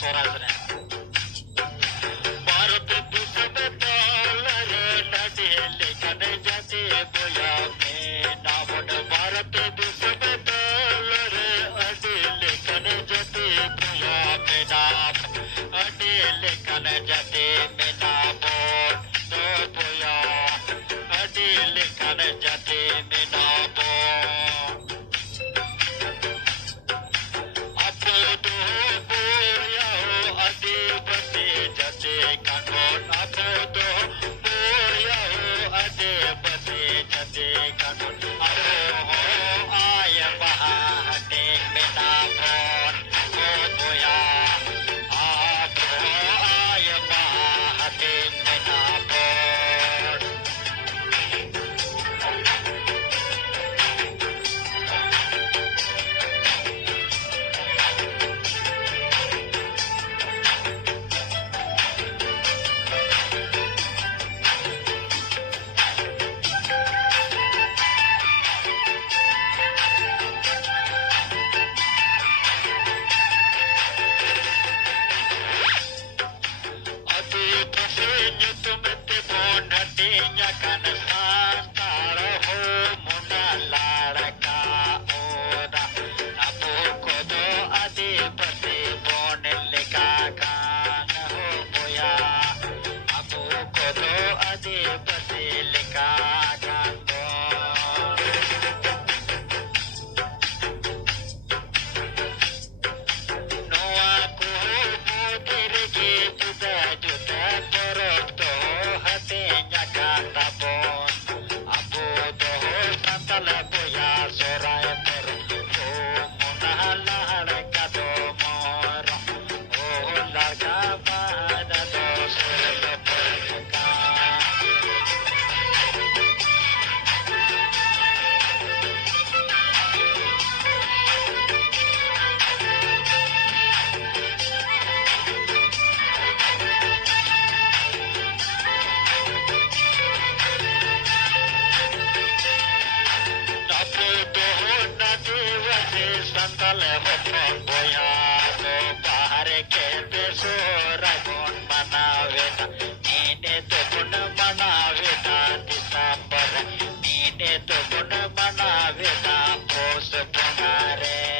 स्वराज भारत विश्व डॉलर नदी लेखन जाते बोया में नावड भारत विश्व डॉलर अडी लेखन जाते बोया में नाम अडी लेखन जाते में नाम तो बोया अडी लेखन जाते में नाम तो गुण बनावे ना पोस पुनारे